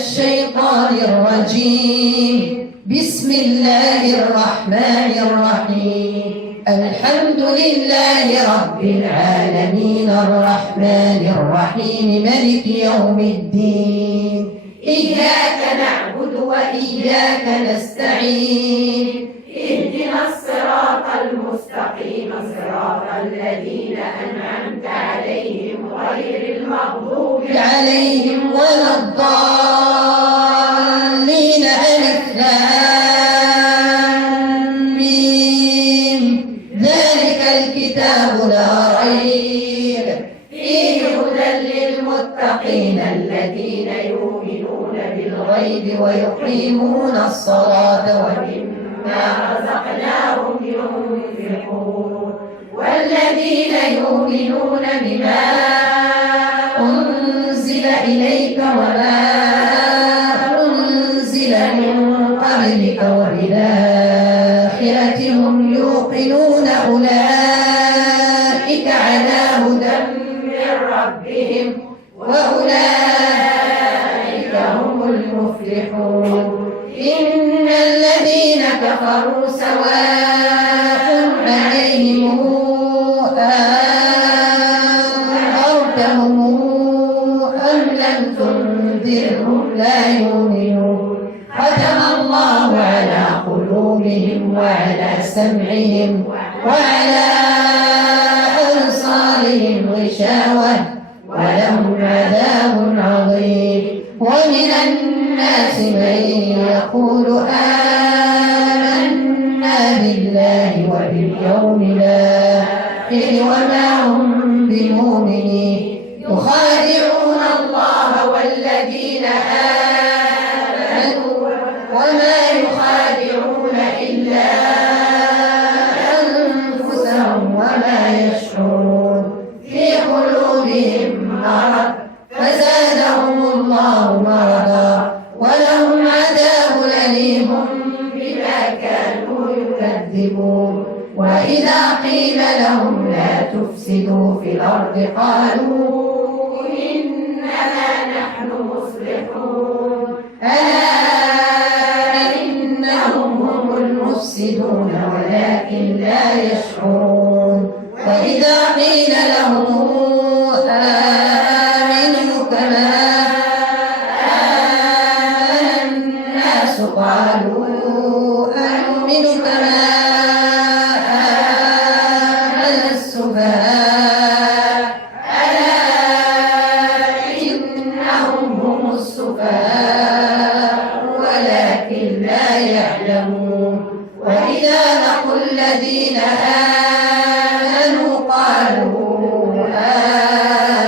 الشيطان الرجيم. بسم الله الرحمن الرحيم. الحمد لله رب العالمين الرحمن الرحيم مالك يوم الدين. إياك نعبد وإياك نستعين. اهدنا الصراط المستقيم صراط الذين أنعمت عليهم غير المغضوب عليهم ولا الضالين. ألف لام ميم. ذلك الكتاب لا ريب فيه هدى للمتقين الذين يؤمنون بالغيب ويقيمون الصلاة ومما رزقناهم ينفقون والذين يؤمنون بما أنزل إليك وما أنزل من قبلك وبالآخرة هم يوقنون. أولئك على هدى من ربهم وأولئك هم المفلحون. إن الذين كفروا سواء عليهم أنذرتهم أم لم تنذرهم لا يؤمنون. ختم الله على قلوبهم وعلى سمعهم وعلى أبصارهم غشاوة ولهم عذاب عظيم. ومن الناس من يقول آمنا بالله وباليوم الآخر وما هم بمؤمنين. يخادعون الله والذين آمنوا وما يخادعون إلا أنفسهم وما يشعرون. في قلوبهم مرض فزادهم الله مرضا ولهم عذاب أليم بما كانوا يكذبون. وإذا قيل لهم لا تفسدوا في الأرض قالوا إنما نحن مصلحون. ألا إنهم هم المفسدون ولكن لا يشعرون. وإذا قيل لهم آمنوا كما آمن الناس قالوا أنؤمن كما آمن السفهاء. ألا إنهم هم السفهاء ولكن لا يعلمون. وإذا لقوا الذين آمنوا قالوا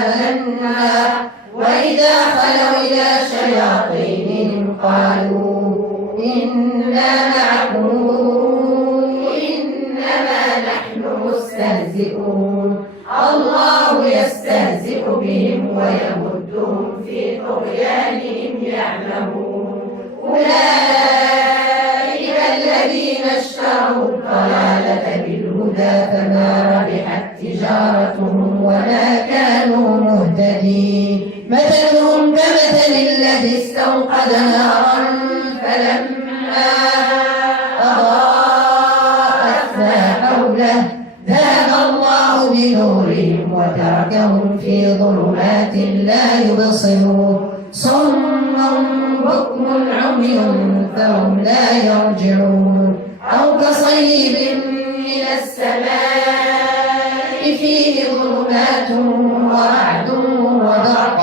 آمنا وإذا خلوا إلى شياطينهم قالوا إنا معكم إنما نحن مستهزئون. الله يستهزئ بهم ويمدهم في طغيانهم يعمهون. أولئك الذين اشتروا الضلالة بالهدى فما ربحت تجارتهم وما كانوا مهتدين. مثلهم كمثل الذي استوقد نارا فلما أضاءت ما حوله ذهب الله بنورهم وتركهم في ظلمات لا يبصرون. صم بكم عمي فهم لا يرجعون. أو كصيب من السماء فيه ظلمات ورعد وبرق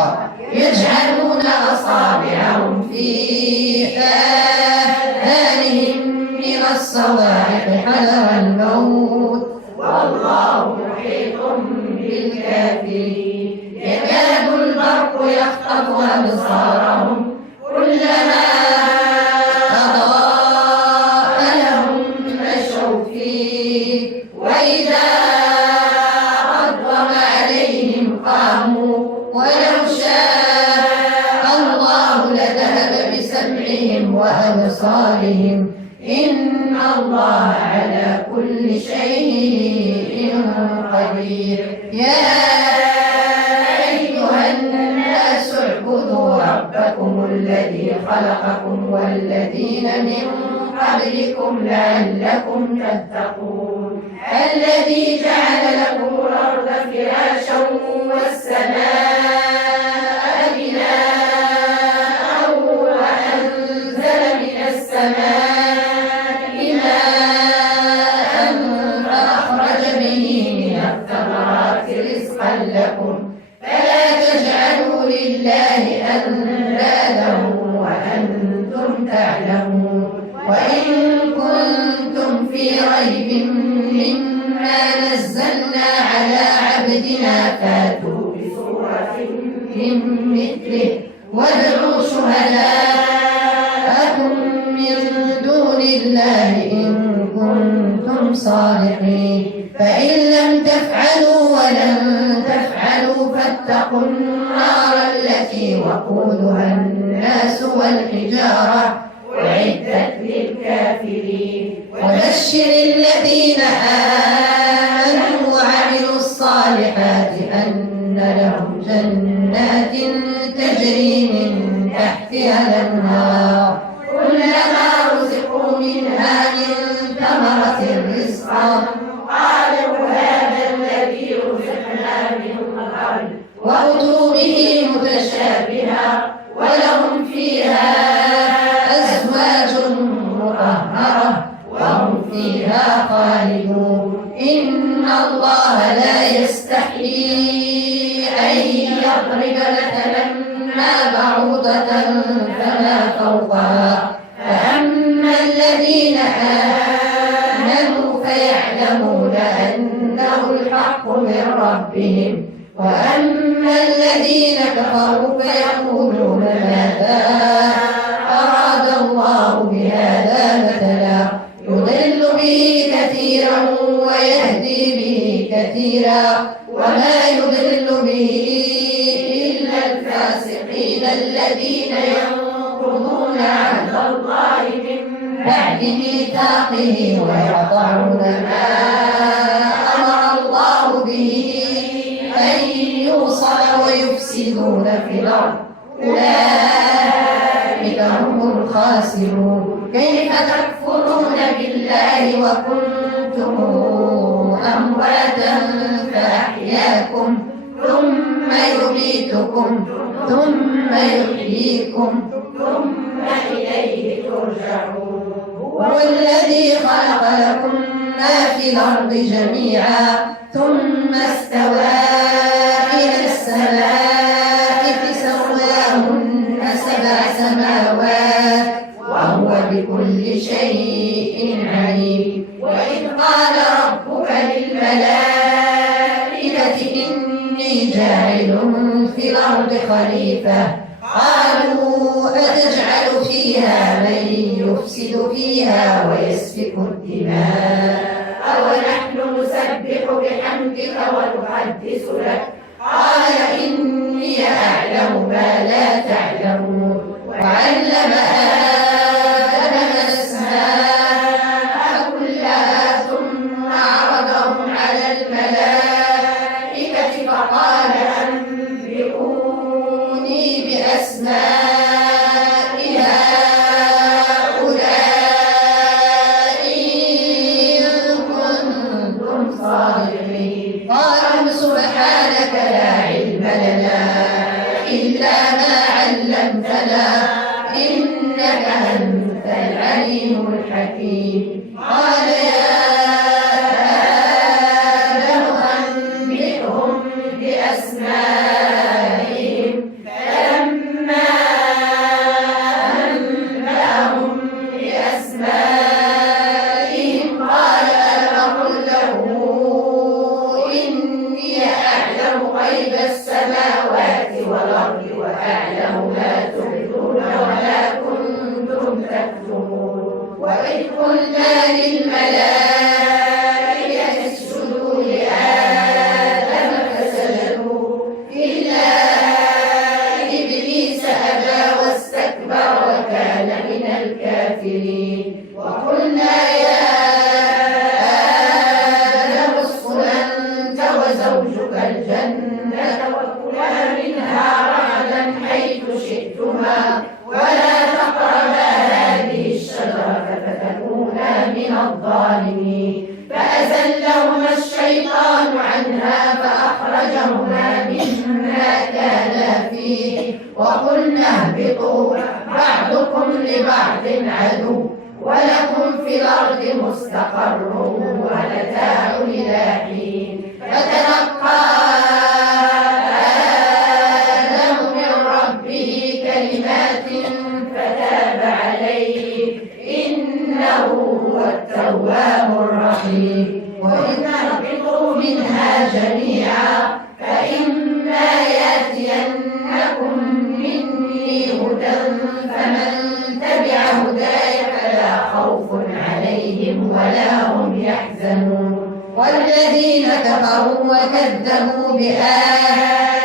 يجعلون أصابعهم في آذانهم من الصواعق حذر الموت والله محيط بالكافرين. يكاد البرق يخطف أبصارهم كلما أضاء لهم مشوا فيه وإذا أظلم عليهم قاموا. ولو شاء الله لذهب بسمعهم وأبصارهم إن الله على كل شيء قدير. يا أيها الناس اعبدوا ربكم الذي خلقكم والذين من قبلكم لعلكم تتقون الذي جعل لكم الأرض فراشا والسماء بناء وأنزل من السماء ماء فأخرج به من الثمرات رزقا لكم فلا تجعلوا لله أندادا وأنتم تعلمون وإن كنتم في ريب مما نزلنا على عبدنا فاتوا بسورة من مثله وادعوا شهداءكم من دون الله إن كنتم صادقين فإن لم تفعلوا ولن تفعلوا فاتقوا النار التي وقودها الناس والحجارة أعدت للكافرين وبشر الذين آمنوا وعملوا الصالحات أن لهم جنات تجري من تحتها الأنهار كلما رزقوا منها من ثمرة رزقا قالوا هذا الذي رزقنا من قبل وأتوا به متشابها ولهم فيها أزواج مطهرة وهم فيها خالدون إن الله لا يستحيي أن يضرب مثلا ما بعوضة فما فوقها فأما الذين آمنوا فيعلمون أنه الحق من ربهم وأما الذين كفروا فيقولون ماذا أراد الله بهذا مثلا يضل به كثيرا ويهدي به كثيرا وما يضل به إلا الفاسقين الذين ينقضون عهد الله من بعد ميثاقه ويقطعون ما أمر الله به أن يوصل ويفسدون في الأرض أولئك هم الخاسرون كيف تكفرون بالله وكنتم أمواتا فأحياكم ثم يميتكم ثم يحييكم ثم إليه ترجعون هو الذي خلق لكم ما في الأرض جميعا ثم استوى إلى السماء فسواهن 7 سماوات وهو بكل شيء عليم وإذ قال ربك للملائكة إني جاعل في الأرض خليفة قالوا أتجعل فيها من يفسد فيها ويسفك الدماء ونحن نسبح بحمدك ونقدس لك قال إني أعلم ما لا تعلمون وعلم آدم الأسماء كلها ثم عرضهم على الملائكة فقال أنبئوني بأسماء قالوا سبحانك لا علم لنا إلا ما علمتنا إنك أنت العليم الحكيم قال يا آدم أنبئهم بأسمائهم فلما أنبأهم بأسمائهم قال ألم أقل له غيب السماوات والأرض وأعلم ما تبدون وما كنتم تكتمون وإذ قلنا الغاوين فأزلهما الشيطان عنها فأخرجهما مما كانا فيه وقلنا اهبطوا بعضكم لبعض عدو ولكم في الأرض مستقر ومتاع إلى حين فتلقى آدم من ربه كلمات فتاب عليه إنه هو التواب الرحيم وإن اهبطوا منها جميعا فإما يأتينكم مني هدى فمن تبع هداي فلا خوف عليهم ولا هم يحزنون والذين كفروا وكذبوا بآياتنا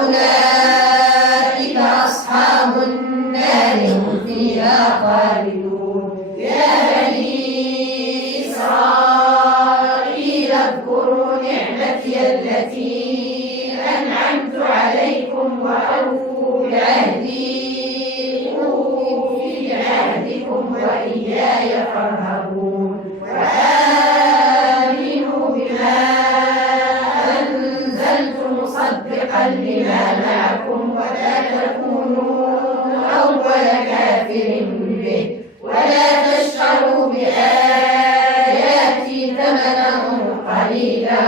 أولئك أصحاب النار هم فيها خالدون يا بني إسرائيل اذكروا نعمتي التي أنعمت عليكم وأوفوا بعهدي أوف بعهدكم وإياي فارهبون وآمنوا بما أنزلت مصدقا لما معكم ولا تكونوا أول كافر به ولا تشتروا بآياتي ثمنا قليلا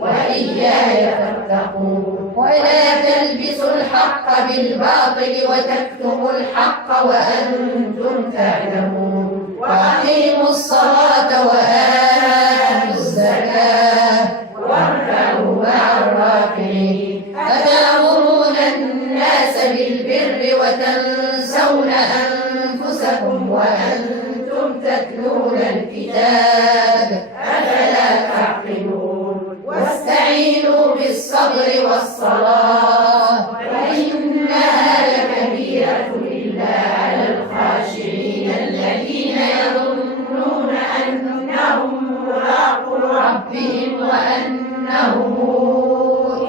وإياي فاتقون ولا تلبسوا الحق بالباطل وتكتموا الحق وأنتم تعلمون وأقيموا الصلاة وآتوا الزكاة واركعوا مع الراكعين أتأمرون الناس بالبر وتنسون أنفسكم وأنتم تتلون الكتاب أفلا تعقلون واستعينوا بالصبر والصلاة وإنها لكبيرة إلا على الخاشعين الذين يظنون أنهم ملاقو ربهم وأنهم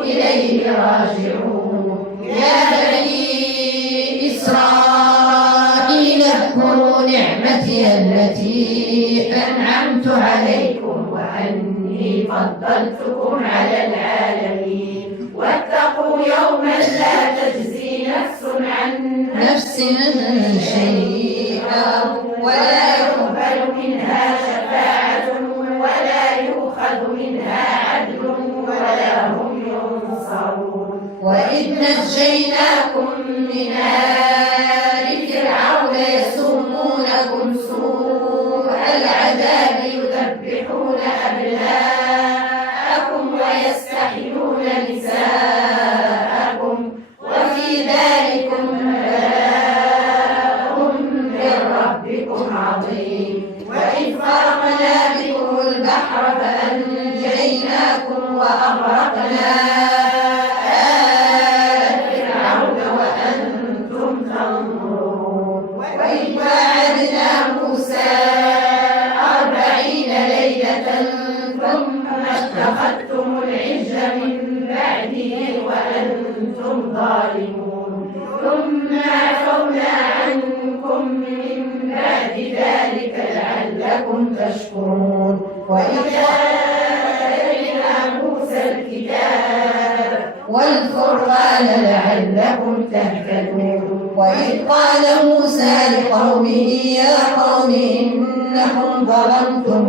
إليه راجعون يا بني إسرائيل اذكروا نعمتي التي أنعمت عليكم وأني فضلتكم على العالمين واتقوا يوما لا تجزي نفس عن نفس شيئا ولا يقبل منها شفاعة ولا يؤخذ منها عدل ولا هم ينصرون وإذ نجيناكم من آل فرعون يسومونكم سوء العذاب يذبحون أبناءكم ويستحيون نساءكم وفي ذلكم بلاء من ربكم عظيم وإذ فرقنا بكم البحر فأنجيناكم وأغرقنا آل فرعون وأنتم تنظرون وإذ وعدنا موسى 40 ليلة ثم اتخذتم العجل من بعده وأنتم ظالمون ثم عفونا عنكم من بعد ذلك لعلكم تشكرون وإذ آتينا موسى الكتاب والفرقان لعلكم تهتدون وإذ قال موسى لقومه يا قوم إنكم ظلمتم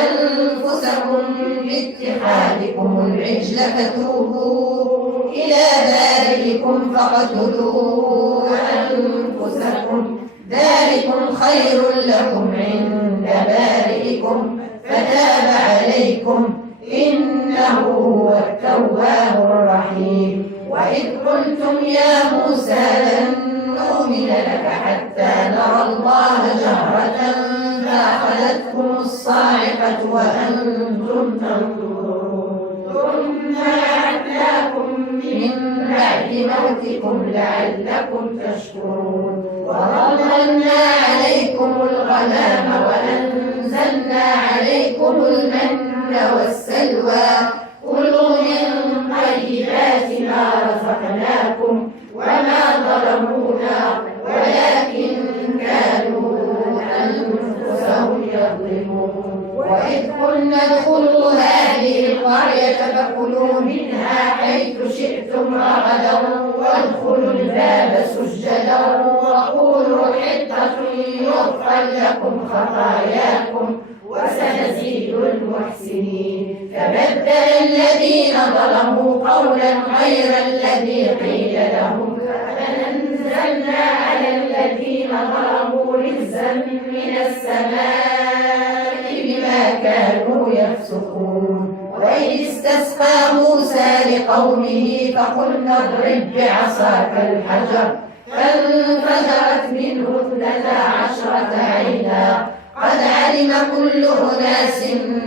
أنفسكم باتخاذكم العجل فتوبوا إلى بارئكم فاقتلوا أنفسكم ذلكم خير لكم عند بارئكم فتاب عليكم إنه هو التواب الرحيم وإذ قلتم يا موسى لن نؤمن لك حتى نرى الله جهرة فأخذتكم الصاعقة وأنتم تنظرون ثم بعثناكم من بعد موتكم لعلكم تشكرون وظللنا عليكم الغمام وأنزلنا عليكم المن والسلوى كلوا من طيبات ما رزقناكم وما ظلمونا ولكن كانوا أنفسهم يظلمون. وإذ قلنا ادخلوا هذه القرية فكلوا منها حيث شئتم رغدا وادخلوا الباب سجدا وقولوا حطة يغفر لكم خطاياكم وسنزيد المحسنين. فبدل الذين ظلموا قولا غير الذي قيل لهم فأنزلنا على الذين ظلموا رجزا من السماء بما كانوا يفسقون. وإذ استسقى موسى لقومه فقلنا اضرب بعصاك الحجر فانفجرت منه 12 عينا قد علم كل أناس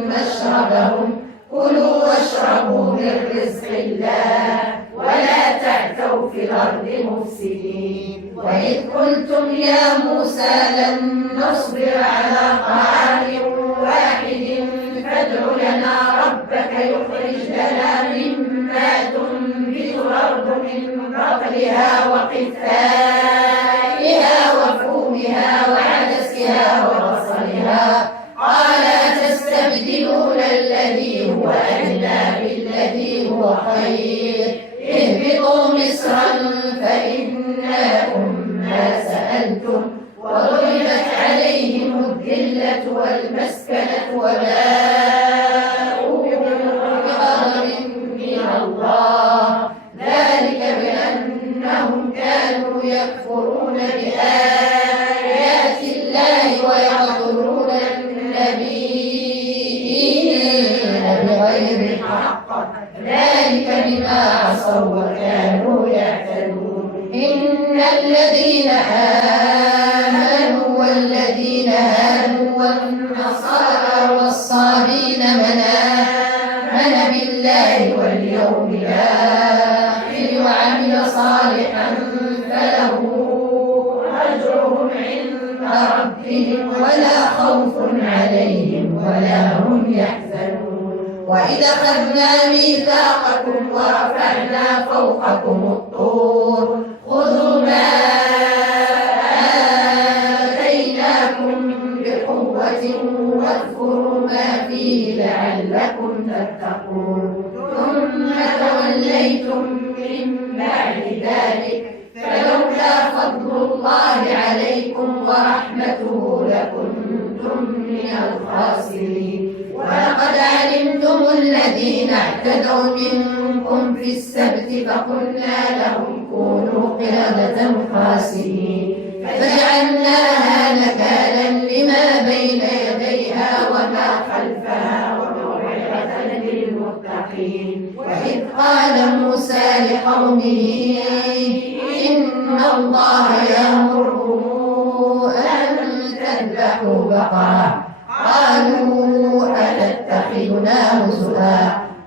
مشربهم كلوا واشربوا من رزق الله ولا تعثوا في الأرض مفسدين. وإذ قلتم يا موسى لن نصبر على طعام واحد فادع لنا ربك يخرج لنا مما تنبت الأرض من بقلها وقثائها وفومها وعدسها وبصلها قال أتستبدلون الذي هو أدنى بالذي هو خير اهبطوا مصرا فإن لكم ما سألتم وضربت عليهم الذلة والمسكنة وباءوا بغضب من الله ذلك بأنهم كانوا يكفرون بآيات الله ويقتلون النبيين بغير الحق ذلك بما عصوا وكانوا يعتدون. إن الذين آمنوا والذين هادوا والنصارى والصابين من آمن بالله واليوم الآخر وعمل صالحا فله أجرهم عند ربهم ولا خوف عليهم ولا هم يحزنون. وإذا أخذنا ميثاقكم ورفعنا فوقكم الطور خذوا ما آتيناكم بقوة واذكروا ما فيه لعلكم تتقون. ثم توليتم من بعد ذلك فلولا فضل الله عليكم ورحمته لكنتم من الخاسرين. ولقد علمتم الذين اعتدوا منكم في السبت فقلنا لهم كونوا قردة خاسرين فجعلناها نكالا لما بين يديها وما خلفها وموعظة للمتقين. وإذ قال موسى لقومه إن الله يأمركم أن تذبحوا بقرة قالوا أتتخذنا هزوا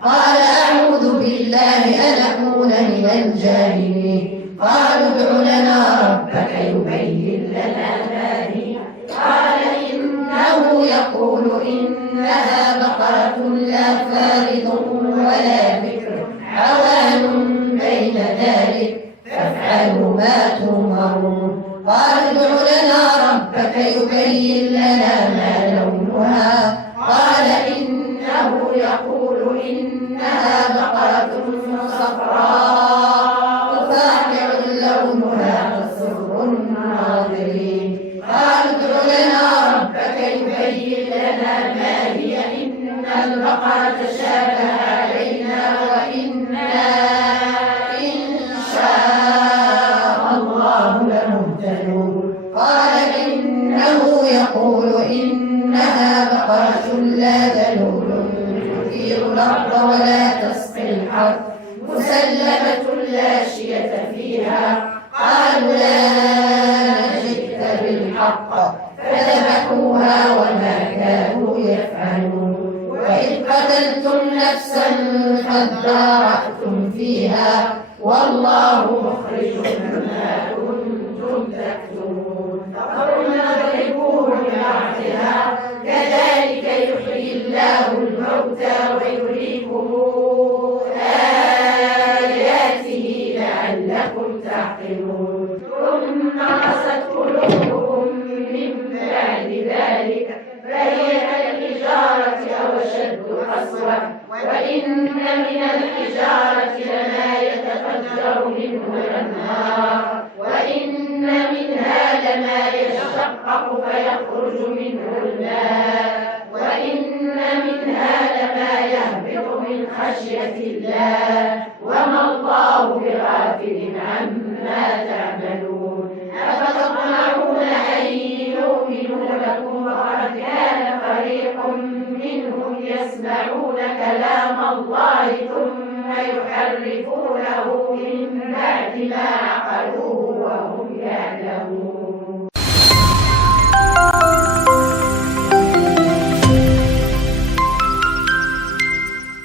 قال أعوذ بالله أن أكون من الجاهلين. قالوا ادع لنا ربك يبين لنا ما هي قال إنه يقول إنها بقرة لا فارض ولا بكر عوان بين ذلك فافعلوا ما تؤمرون. قالوا ادع لنا ربك يبين لنا ما لونها قال إنه يقول إنها بقرة صفراء فاقع لونها تسر الناظرين. قالوا ادع لنا ربك يبين لنا ما هي إن البقرة تشابه علينا وإنا إن شاء الله لمهتدون. قال إنه يقول إنها بقرة لا ذلول تثير الأرض ولا تسقي الحرث مسلمة لا شية فيها. قالوا لا جئت بالحق فذبحوها وما كانوا يفعلون. وإذ قتلتم نفسا فادارأتم فيها والله مخرج ما كنتم تكتمون. فقلنا اضربوه ببعضها كذلك يحيي الله الموتى ويريكم آياته لعلكم تعقلون. ثم قست قلوبكم من بعد ذلك فهي وإن من الحجارة لما يتفجر منه الأنهار وإن منها لما يشقق فيخرج منه الماء وإن منها لما يهبط من خشية الله وما الله بغافل عما تعملون أفتطمعون أن يؤمنوا لكم وقد كان فريق منهم يسمعون كلام الله ثم يحرفونه من بعد ما عقلوه وهم يعلمون